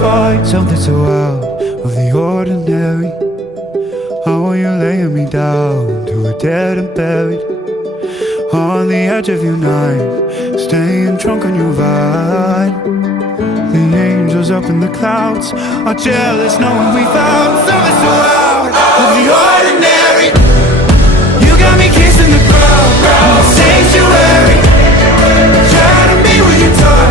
find something so out of the ordinary. How are you laying me down to a dead and buried? On the edge of your knife, staying drunk on your vine. The angels up in the clouds are jealous knowing we found something so out of the ordinary. You got me kissing the ground, sanctuary. Try to be with your touch.